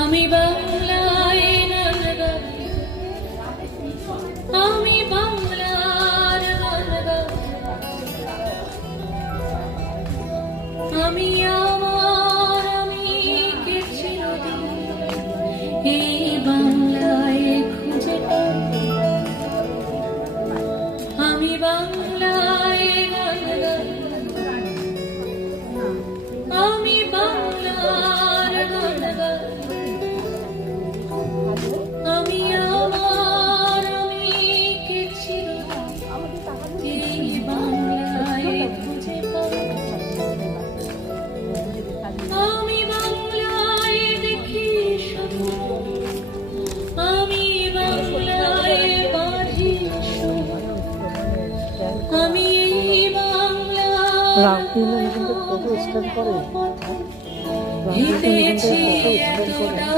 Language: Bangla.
আমি বাংলায় গান গাই, আমি বাংলার গান গাই, আমি আমার আমি কে চিরদিন এই বাংলায় খুঁজে পাই। আমি বাংলায় গান গাই, আমি বাংলার গান গাই, আমি আমার আমি কে চিরদিন এই বাংলায় খুঁজে পাই। আমি বাংলায় দেখি শুধু, আমি বাংলায় বাঁধি সুর, আমি এই বাংলার হেঁটেছি এতটা